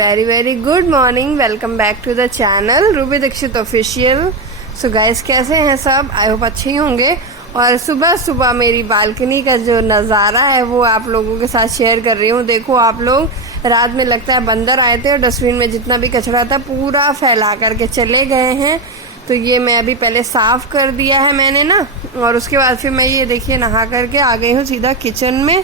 Very very good morning. Welcome back to the channel Ruby Dikshit official. So guys, कैसे हैं सब? I hope अच्छे ही होंगे। और सुबह सुबह मेरी बालकनी का जो नज़ारा है वो आप लोगों के साथ शेयर कर रही हूँ। देखो आप लोग, रात में लगता है बंदर आए थे और डस्टबिन में जितना भी कचरा था पूरा फैला करके चले गए हैं। तो ये मैं अभी पहले साफ़ कर दिया है मैंने ना, और उसके बाद फिर मैं ये देखिए नहा करके आ गई हूँ सीधा किचन में।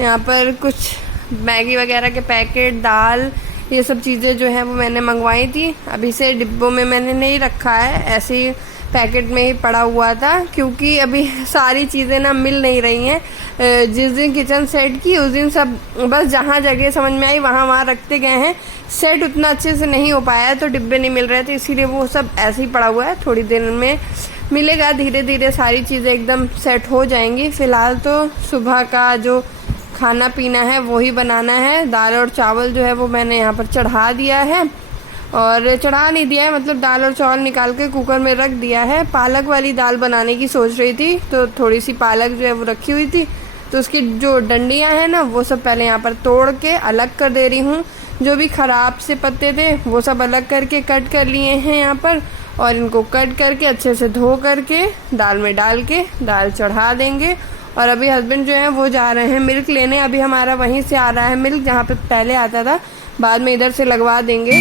यहाँ पर कुछ मैगी वगैरह के पैकेट, दाल, ये सब चीज़ें जो है वो मैंने मंगवाई थी। अभी से डिब्बों में मैंने नहीं रखा है, ऐसे ही पैकेट में ही पड़ा हुआ था, क्योंकि अभी सारी चीज़ें ना मिल नहीं रही हैं। जिस दिन किचन सेट की उस दिन सब बस जहाँ जगह समझ में आई वहाँ रखते गए हैं। सेट उतना अच्छे से नहीं हो पाया तो डिब्बे नहीं मिल रहे थे, इसीलिए वो सब ऐसे ही पड़ा हुआ है। थोड़ी देर में मिलेगा, धीरे धीरे सारी चीज़ें एकदम सेट हो जाएंगी। फ़िलहाल तो सुबह का जो खाना पीना है वो ही बनाना है। दाल और चावल जो है वो मैंने यहाँ पर चढ़ा दिया है, और चढ़ा नहीं दिया है मतलब दाल और चावल निकाल के कुकर में रख दिया है। पालक वाली दाल बनाने की सोच रही थी, तो थोड़ी सी पालक जो है वो रखी हुई थी, तो उसकी जो डंडियाँ हैं ना वो सब पहले यहाँ पर तोड़ के अलग कर दे रही हूँ। जो भी ख़राब से पत्ते थे वो सब अलग करके कट कर लिए हैं यहाँ पर, और इनको कट करके अच्छे से धो करके दाल में डाल के दाल चढ़ा देंगे। और अभी हस्बैंड जो है वो जा रहे हैं मिल्क लेने। अभी हमारा वहीं से आ रहा है मिल्क, जहाँ पे पहले आता था, बाद में इधर से लगवा देंगे।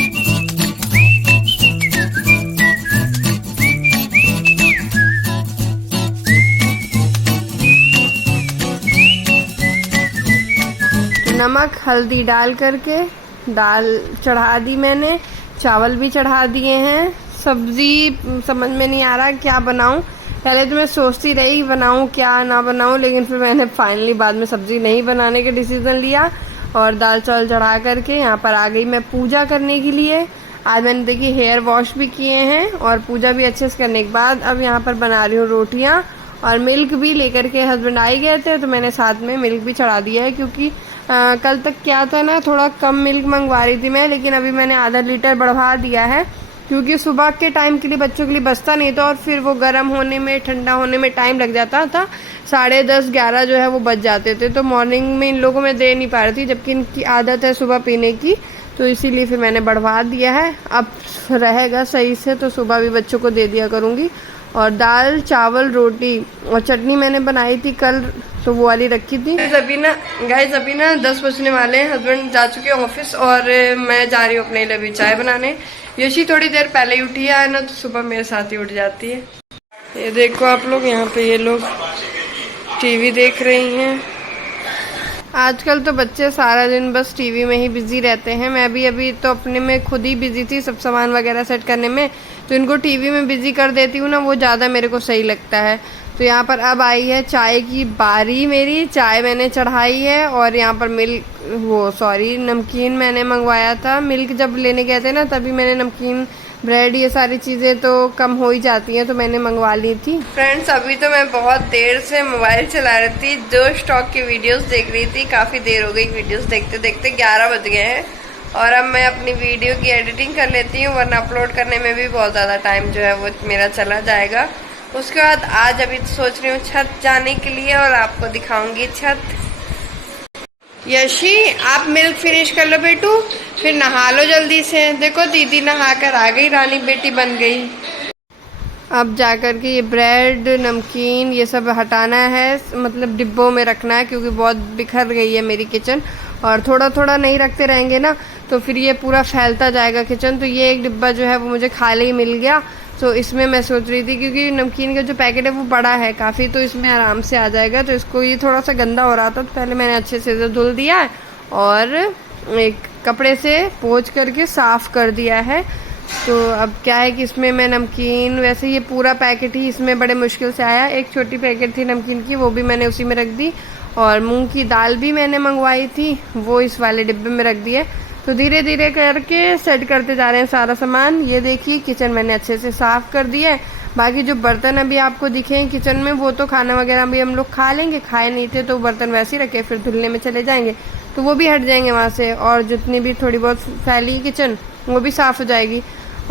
नमक हल्दी डाल करके दाल चढ़ा दी मैंने, चावल भी चढ़ा दिए हैं। सब्ज़ी समझ में नहीं आ रहा क्या बनाऊं। पहले तो मैं सोचती रही बनाऊं क्या ना बनाऊं, लेकिन फिर मैंने फाइनली बाद में सब्ज़ी नहीं बनाने का डिसीज़न लिया और दाल चावल चढ़ा करके यहाँ पर आ गई मैं पूजा करने के लिए। आज मैंने देखिए हेयर वॉश भी किए हैं और पूजा भी अच्छे से करने के बाद अब यहाँ पर बना रही हूँ रोटियाँ। और मिल्क भी लेकर के हस्बैंड आ ही गए थे, तो मैंने साथ में मिल्क भी चढ़ा दिया है, क्योंकि कल तक क्या था ना, थोड़ा कम मिल्क मंगवा रही थी मैं, लेकिन अभी मैंने आधा लीटर बढ़वा दिया है, क्योंकि सुबह के टाइम के लिए बच्चों के लिए बचता नहीं था और फिर वो गर्म होने में, ठंडा होने में टाइम लग जाता था। 10:30-11 जो है वो बच जाते थे, तो मॉर्निंग में इन लोगों में दे नहीं पा रही थी, जबकि इनकी आदत है सुबह पीने की, तो इसीलिए फिर मैंने बढ़वा दिया है। अब रहेगा सही से तो सुबह भी बच्चों को दे दिया करूँगी। और दाल चावल रोटी और चटनी मैंने बनाई थी कल, तो वो वाली रखी थी। अभी ना 10 बजने वाले हैं, हस्बैंड जा चुके हैं ऑफिस और मैं जा रही हूँ अपने लिए भी चाय बनाने। यशी थोड़ी देर पहले ही उठी है ना, तो सुबह मेरे साथ ही उठ जाती है। ये देखो आप लोग, यहाँ पे ये लोग टीवी देख रही हैं। आजकल तो बच्चे सारा दिन बस टीवी में ही बिजी रहते हैं। मैं भी अभी तो अपने में खुद ही बिजी थी, सब सामान वगैरह सेट करने में, तो इनको टीवी में बिजी कर देती हूँ ना, वो ज़्यादा मेरे को सही लगता है। तो यहाँ पर अब आई है चाय की बारी मेरी, चाय मैंने चढ़ाई है। और यहाँ पर नमकीन मैंने मंगवाया था। मिल्क जब लेने गए थे ना, तभी मैंने नमकीन, ब्रेड, ये सारी चीज़ें तो कम हो ही जाती हैं, तो मैंने मंगवा ली थी। फ्रेंड्स, अभी तो मैं बहुत देर से मोबाइल चला रही थी, जो स्टॉक की वीडियोस देख रही थी। काफ़ी देर हो गई वीडियोस देखते देखते, 11 बज गए हैं। और अब मैं अपनी वीडियो की एडिटिंग कर लेती हूँ, वरना अपलोड करने में भी बहुत ज़्यादा टाइम जो है वो मेरा चला जाएगा। उसके बाद आज अभी सोच रही हूँ छत जाने के लिए, और आपको दिखाऊंगी छत। यशी, आप मिल्क फिनिश कर लो बेटू, फिर नहा लो जल्दी से। देखो दीदी नहा कर आ गई, रानी बेटी बन गई। अब जाकर के ये ब्रेड, नमकीन, ये सब हटाना है, मतलब डिब्बों में रखना है, क्योंकि बहुत बिखर गई है मेरी किचन। और थोड़ा थोड़ा नहीं रखते रहेंगे ना, तो फिर ये पूरा फैलता जाएगा किचन। तो ये एक डिब्बा जो है वो मुझे खाली ही मिल गया, तो इसमें मैं सोच रही थी, क्योंकि नमकीन का जो पैकेट है वो बड़ा है काफ़ी, तो इसमें आराम से आ जाएगा। तो इसको, ये थोड़ा सा गंदा हो रहा था, तो पहले मैंने अच्छे से धुल दिया है और एक कपड़े से पोंछ करके साफ़ कर दिया है। तो अब क्या है कि इसमें मैं नमकीन, वैसे ये पूरा पैकेट ही इसमें बड़े मुश्किल से आया। एक छोटी पैकेट थी नमकीन की, वो भी मैंने उसी में रख दी। और मूंग की दाल भी मैंने मंगवाई थी, वो इस वाले डिब्बे में रख दिए। तो धीरे धीरे करके सेट करते जा रहे हैं सारा सामान। ये देखिए किचन मैंने अच्छे से साफ़ कर दिया है। बाकी जो बर्तन अभी आपको दिखे किचन में, वो तो खाना वगैरह भी हम लोग खा लेंगे, खाए नहीं थे तो बर्तन वैसे ही रखे, फिर धुलने में चले जाएंगे, तो वो भी हट जाएंगे वहाँ से। और जितनी भी थोड़ी बहुत फैली किचन, वो भी साफ़ हो जाएगी।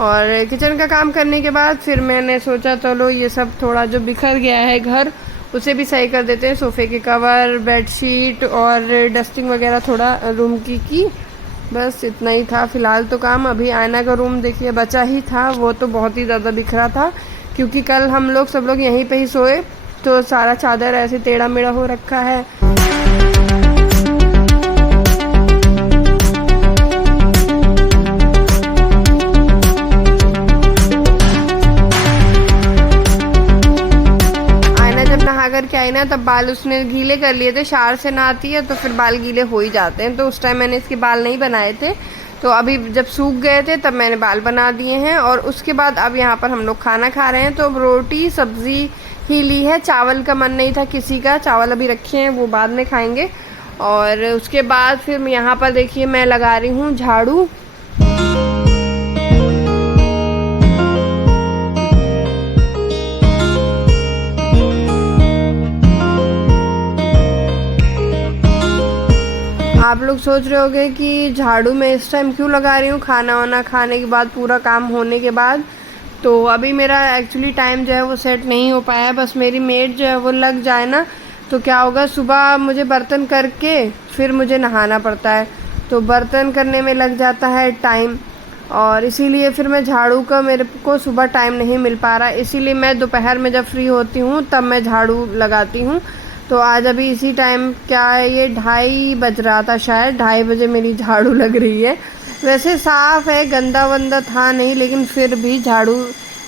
और किचन का काम करने के बाद फिर मैंने सोचा चलो ये सब थोड़ा जो बिखर गया है घर, उसे भी सही कर देते हैं। सोफ़े के कवर, बेडशीट और डस्टिंग वगैरह थोड़ा रूम की बस इतना ही था फ़िलहाल तो काम। अभी आयना का रूम देखिए बचा ही था, वो तो बहुत ही ज़्यादा बिखरा था क्योंकि कल हम लोग सब लोग यहीं पे ही सोए, तो सारा चादर ऐसे टेढ़ा मेढ़ा हो रखा है। करके आई ना तब बाल उसने गीले कर लिए थे, शावर से नहाती है तो फिर बाल गीले हो ही जाते हैं, तो उस टाइम मैंने इसके बाल नहीं बनाए थे। तो अभी जब सूख गए थे तब मैंने बाल बना दिए हैं। और उसके बाद अब यहाँ पर हम लोग खाना खा रहे हैं, तो रोटी सब्जी ही ली है, चावल का मन नहीं था किसी का, चावल अभी रखे हैं वो बाद में खाएंगे। और उसके बाद फिर यहाँ पर देखिए मैं लगा रही हूँ झाड़ू। आप लोग सोच रहे होंगे कि झाड़ू मैं इस टाइम क्यों लगा रही हूँ, खाना वाना खाने के बाद, पूरा काम होने के बाद। तो अभी मेरा एक्चुअली टाइम जो है वो सेट नहीं हो पाया है। बस मेरी मेड जो है वो लग जाए ना तो क्या होगा, सुबह मुझे बर्तन करके फिर मुझे नहाना पड़ता है, तो बर्तन करने में लग जाता है टाइम, और इसीलिए फिर मैं झाड़ू का मेरे को सुबह टाइम नहीं मिल पा रहा, इसीलिए मैं दोपहर में जब फ्री होती हूँ तब मैं झाड़ू लगाती हूँ। तो आज अभी इसी टाइम क्या है, ये 2:30 बज रहा था शायद, 2:30 बजे मेरी झाड़ू लग रही है। वैसे साफ़ है, गंदा वंदा था नहीं, लेकिन फिर भी झाड़ू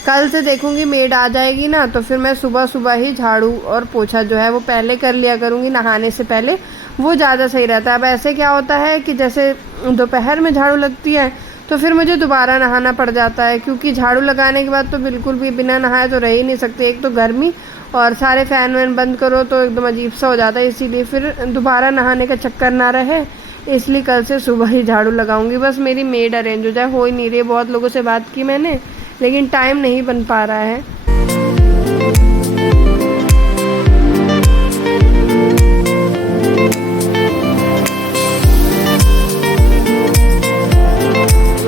कल से देखूंगी, मेड आ जाएगी ना तो फिर मैं सुबह सुबह ही झाड़ू और पोछा जो है वो पहले कर लिया करूँगी नहाने से पहले, वो ज़्यादा सही रहता है। अब ऐसे क्या होता है कि जैसे दोपहर में झाड़ू लगती है तो फिर मुझे दोबारा नहाना पड़ जाता है, क्योंकि झाड़ू लगाने के बाद तो बिल्कुल भी बिना नहाए तो रह ही नहीं सकते। एक तो गर्मी और सारे फ़ैन वैन बंद करो तो एकदम अजीब सा हो जाता है, इसीलिए फिर दोबारा नहाने का चक्कर ना रहे, इसलिए कल से सुबह ही झाड़ू लगाऊंगी। बस मेरी मेड अरेंज हो जाए, हो ही नहीं रही। बहुत लोगों से बात की मैंने, लेकिन टाइम नहीं बन पा रहा है।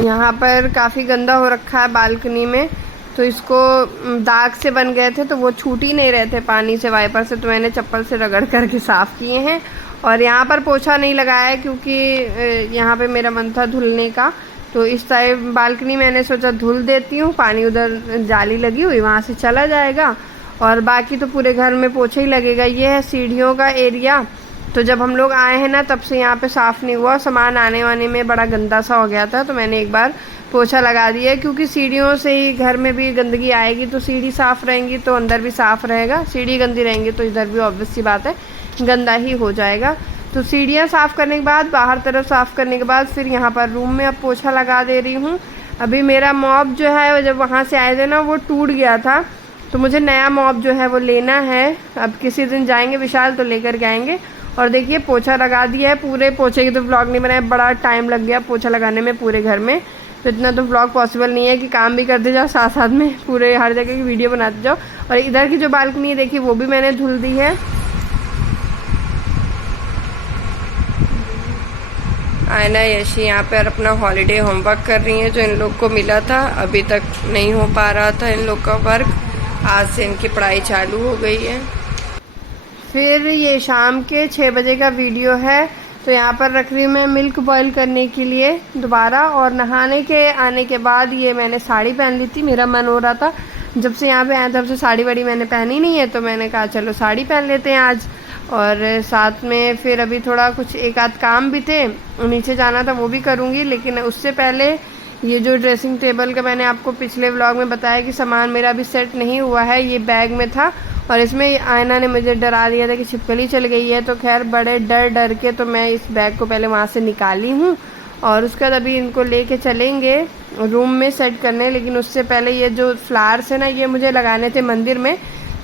यहाँ पर काफ़ी गंदा हो रखा है बालकनी में, तो इसको दाग से बन गए थे तो वो छूट ही नहीं रहे थे पानी से, वाइपर से, तो मैंने चप्पल से रगड़ करके साफ़ किए हैं। और यहाँ पर पोछा नहीं लगाया है क्योंकि यहाँ पे मेरा मन था धुलने का, तो इस टाइम बालकनी मैंने सोचा धुल देती हूँ, पानी उधर जाली लगी हुई वहाँ से चला जाएगा, और बाकी तो पूरे घर में पोछा ही लगेगा। ये है सीढ़ियों का एरिया, तो जब हम लोग आए हैं ना तब से यहाँ पे साफ़ नहीं हुआ, सामान आने वाने में बड़ा गंदा सा हो गया था, तो मैंने एक बार पोछा लगा दिया है, क्योंकि सीढ़ियों से ही घर में भी गंदगी आएगी, तो सीढ़ी साफ़ रहेंगी तो अंदर भी साफ़ रहेगा, सीढ़ी गंदी रहेंगी तो इधर भी ऑब्वियस सी बात है गंदा ही हो जाएगा। तो सीढ़ियाँ साफ़ करने के बाद, बाहर तरफ साफ़ करने के बाद फिर यहाँ पर रूम में अब पोछा लगा दे रही हूँ। अभी मेरा मॉप जो है जब वहाँ से आए थे ना वो टूट गया था, तो मुझे नया मॉप जो है वो लेना है। अब किसी दिन जाएंगे विशाल तो लेकर के आएंगे। और देखिए पोछा लगा दिया है, पूरे पोछे की तो व्लॉग नहीं बनाया, बड़ा टाइम लग गया पोछा लगाने में पूरे घर में, तो इतना तो व्लॉग पॉसिबल नहीं है कि काम भी करते जाओ साथ साथ में पूरे हर जगह की वीडियो बनाते जाओ। और इधर की जो बालकनी है देखिए वो भी मैंने धुल दी है। आयना यशी यहाँ पर अपना हॉलीडे होमवर्क कर रही हैं जो इन लोग को मिला था, अभी तक नहीं हो पा रहा था इन लोग का वर्क, आज से इनकी पढ़ाई चालू हो गई है। फिर ये शाम के 6 बजे का वीडियो है, तो यहाँ पर रख रही हूँ मैं मिल्क बॉईल करने के लिए दोबारा। और नहाने के आने के बाद ये मैंने साड़ी पहन ली थी, मेरा मन हो रहा था, जब से यहाँ पे आया तब से साड़ी वाड़ी मैंने पहनी नहीं है, तो मैंने कहा चलो साड़ी पहन लेते हैं आज। और साथ में फिर अभी थोड़ा कुछ एक आध काम भी थे, नीचे जाना था वो भी करूँगी, लेकिन उससे पहले ये जो ड्रेसिंग टेबल का मैंने आपको पिछले व्लॉग में बताया कि सामान मेरा अभी सेट नहीं हुआ है, ये बैग में था और इसमें आयना ने मुझे डरा दिया था कि छिपकली चल गई है, तो खैर बड़े डर के तो मैं इस बैग को पहले वहाँ से निकाली हूँ। और उसके बाद अभी इनको लेके चलेंगे रूम में सेट करने, लेकिन उससे पहले ये जो फ्लावर्स है ना ये मुझे लगाने थे मंदिर में,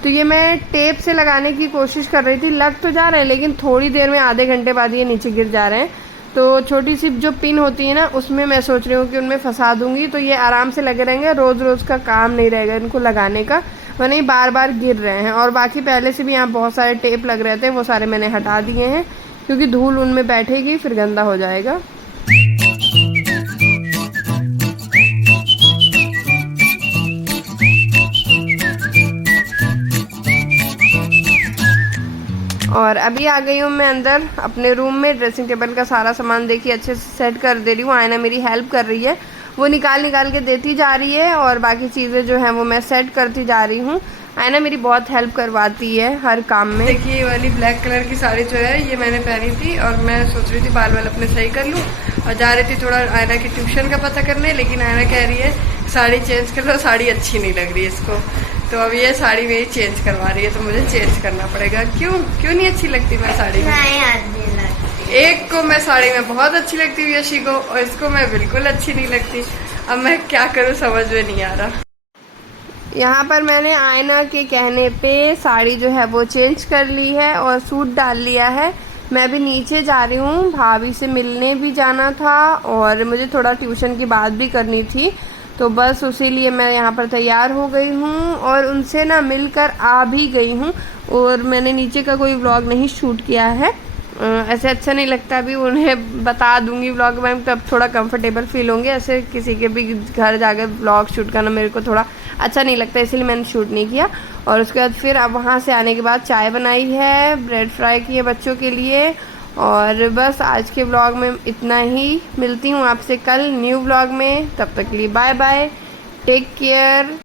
तो ये मैं टेप से लगाने की कोशिश कर रही थी, लग तो जा रहे हैं लेकिन थोड़ी देर में, आधे घंटे बाद ये नीचे गिर जा रहे हैं। तो छोटी सी जो पिन होती है ना उसमें मैं सोच रही हूँ कि उनमें फंसा दूंगी, तो ये आराम से लगे रहेंगे, रोज़ रोज़ का काम नहीं रहेगा इनको लगाने का, वरना ही बार बार गिर रहे हैं। और बाकी पहले से भी यहाँ बहुत सारे टेप लग रहे थे, वो सारे मैंने हटा दिए हैं क्योंकि धूल उनमें बैठेगी फिर गंदा हो जाएगा। और और अभी आ गई हूँ मैं अंदर अपने रूम में। ड्रेसिंग टेबल का सारा सामान देखिए अच्छे से सेट कर दे रही हूँ। आयना मेरी हेल्प कर रही है, वो निकाल निकाल के देती जा रही है और बाकी चीज़ें जो हैं वो मैं सेट करती जा रही हूँ। आयना मेरी बहुत हेल्प करवाती है हर काम में। देखिए ये वाली ब्लैक कलर की साड़ी जो है ये मैंने पहनी थी और मैं सोच रही थी बाल वाल अपने सही कर लूँ और जा रही थी थोड़ा आयना की ट्यूशन का पता करने, लेकिन आयना कह रही है साड़ी चेंज कर लो, साड़ी अच्छी नहीं लग रही है इसको। तो अब ये साड़ी मेरी चेंज करवा रही है, तो मुझे चेंज करना पड़ेगा। क्यों क्यों नहीं अच्छी लगती मैं साड़ी में? एक को मैं साड़ी में बहुत अच्छी लगती हूँ यशी को, और इसको मैं बिल्कुल अच्छी नहीं लगती। अब मैं क्या करूँ समझ में नहीं आ रहा। यहाँ पर मैंने आयना के कहने पे साड़ी जो है वो चेंज कर ली है और सूट डाल लिया है। मैं अभी नीचे जा रही हूँ, भाभी से मिलने भी जाना था और मुझे थोड़ा ट्यूशन की बात भी करनी थी, तो बस उसी लिए मैं यहाँ पर तैयार हो गई हूँ और उनसे ना मिलकर आ भी गई हूँ। और मैंने नीचे का कोई व्लॉग नहीं शूट किया है, ऐसे अच्छा नहीं लगता। अभी उन्हें बता दूंगी व्लॉग में, तब थोड़ा कंफर्टेबल फील होंगे। ऐसे किसी के भी घर जाकर व्लॉग शूट करना मेरे को थोड़ा अच्छा नहीं लगता, इसलिए मैंने शूट नहीं किया। और उसके बाद फिर अब वहाँ से आने के बाद चाय बनाई है, ब्रेड फ्राई की है बच्चों के लिए। और बस आज के व्लॉग में इतना ही। मिलती हूँ आपसे कल न्यू व्लॉग में, तब तक के लिए बाय बाय, टेक केयर।